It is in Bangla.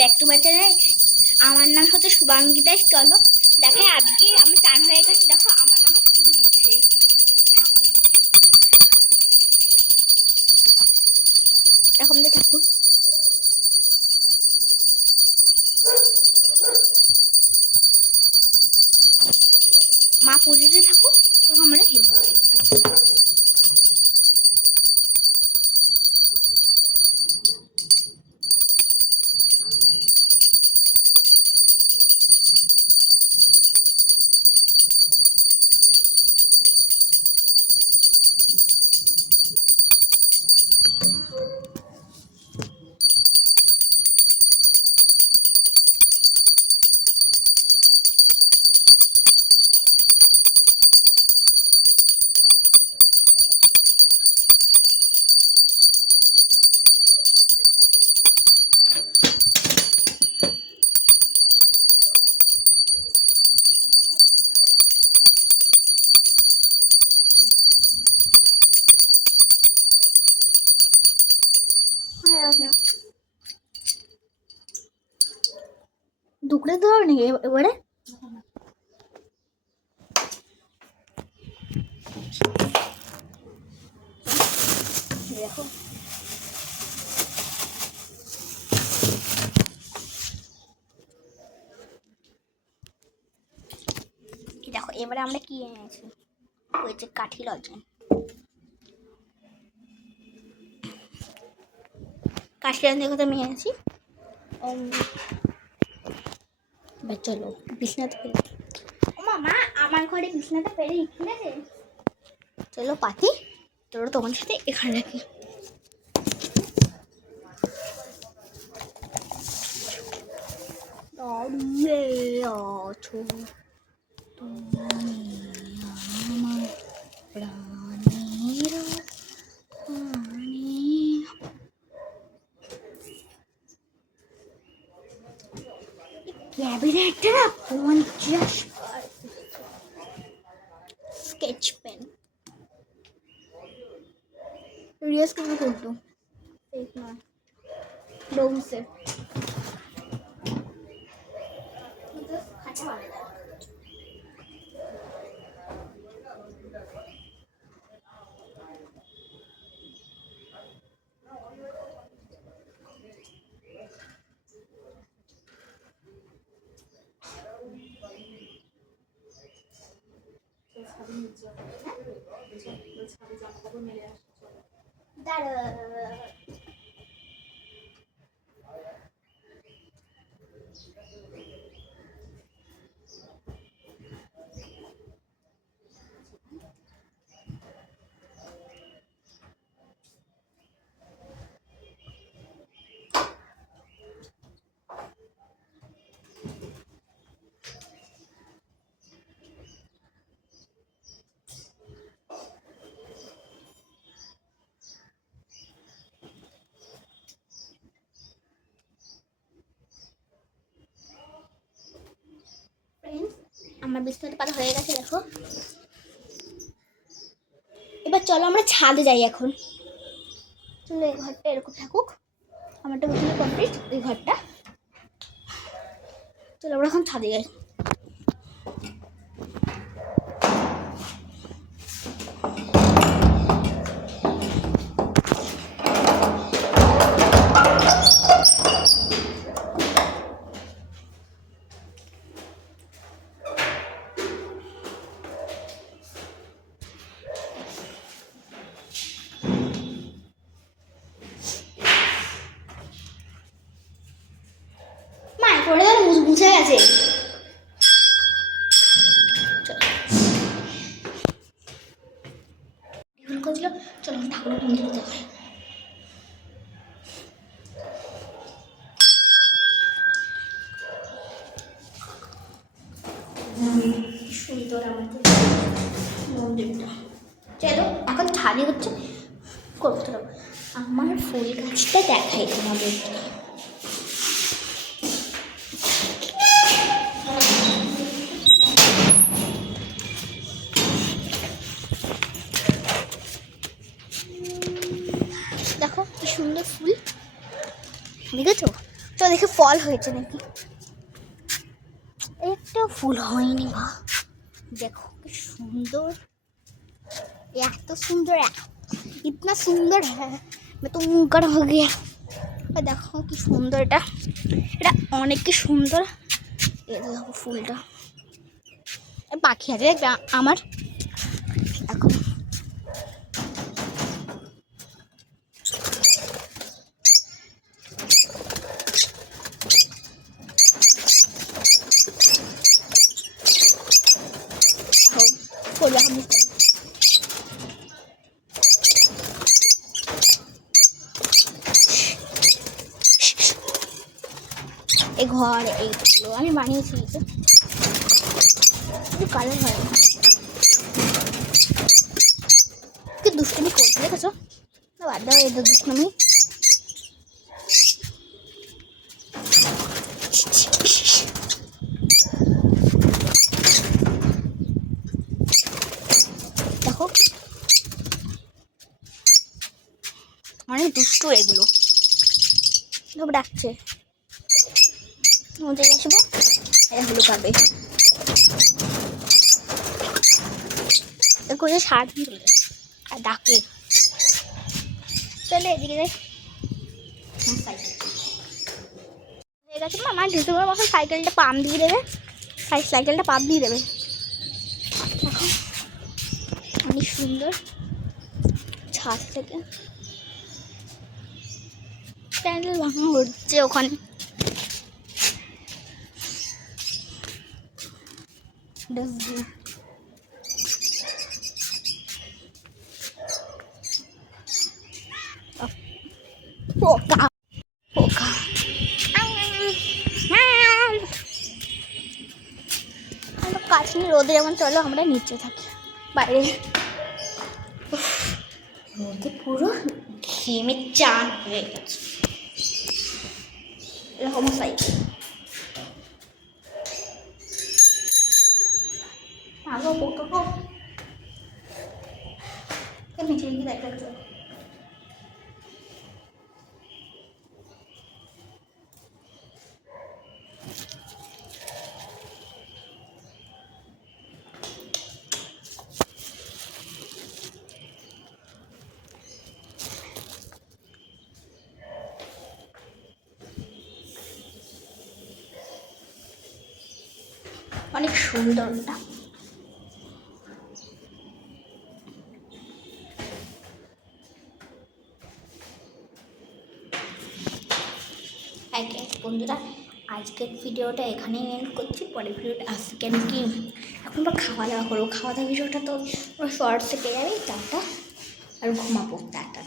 Back to my channel. আমার নাম হচ্ছে শুভাঙ্গী দাস। চলো দেখে আজকে আমি চান হয়ে গেছি। দেখো আমার মামা পুজো দিচ্ছে। এরকম দিয়ে ঠাকুর মা পুজোতে থাকুক, আমরা হেল্প করি। দুপুরে দেওয়া নাকি এবারে? দেখো দেখো এবারে আমরা কি এনেছি, ওই যে কাঠি লজেন। কাঠি লজেন দেখো আমি এনেছি। চলো বিছনাতে পেরে, ও মামা আমার ঘরে বিছনাতে পেরে ঠিক আছে। চলো পাতি তোরা তোমার সাথে এখানে রাখি। ক্যাবিনেটটা 50 স্কেচ পেন রিয়াজ করে করতো এক না ডোমসের আমার বিছানাটা পাতা হয়ে গেছে দেখো। এবার চলো আমরা ছাদে যাই এখন। চলো এই ঘরটা এরকম থাকুক, আমারটা বিছানা কমপ্লিট এই ঘরটা। চলো আমরা এখন ছাদে যাই। করে ধরো মুছে গেছে। চলো ঠাকুর মন্দিরে দেখাই। সুন্দর আমাদের মন্দিরটা। চলো এখন ছাদে হচ্ছে করতে হবে। আমার ফুল গাছটা দেখাই তোমাদের। দেখো কি সুন্দর ফুল, দেখেছো? তো দেখে ফল হয়েছে নাকি, একটা ফুল হয়নি মা। দেখো কি সুন্দর, এত সুন্দর, इतना सुंदर है मैं तो मुंह कर हो गया। দেখো কি সুন্দর, এটা অনেক কি সুন্দর। এটা দেখো ফুলটা, পাখি আছে দেখবে আমার এখন। ফুল আমি এই ঘর এইগুলো আমি বানিয়েছি, কালার হয় কি দুষ্টুমি করছে দেখেছো না, বাদ দাও এদের দুষ্টুমি। দেখো অনেক দুষ্টু এগুলো, সব ডাকছে মজা আসবো, এগুলো পাবে করে সারাদিন চলে যায় আর ডাকে। চলে এদিকে যাই, সাইকেল হয়ে গেছে মা, আমার ডিসেম্বর মাসে সাইকেলটা পাম্প দিয়ে দেবে, সাইকেলটা পাম্প দিয়ে দেবে। এখন অনেক সুন্দর ছাদ থেকে প্যান্ডেল ভাঙা হচ্ছে ওখানে, ডাস্টবিন পোকা পোকা। কাজ নিয়ে রোদে যেমন চলো আমরা নিচে থাকি, বাইরে রোদে পুরো ঘেমে চান হয়ে গেছে। এরকম সাইকেল আগে পোকা নিচে গিয়ে দেখা চলো। অনেক সুন্দর না, বন্ধুরা আজকের ভিডিওটা এখানেই এন্ড করছি, পরের ভিডিওটা আসছে কেন কি এখন তো খাওয়া দাওয়া করবো, খাওয়া দাওয়া ভিডিওটা তো শর্টসে পেয়ে যাবে, টাটা আর ঘুমাবো, টাটা।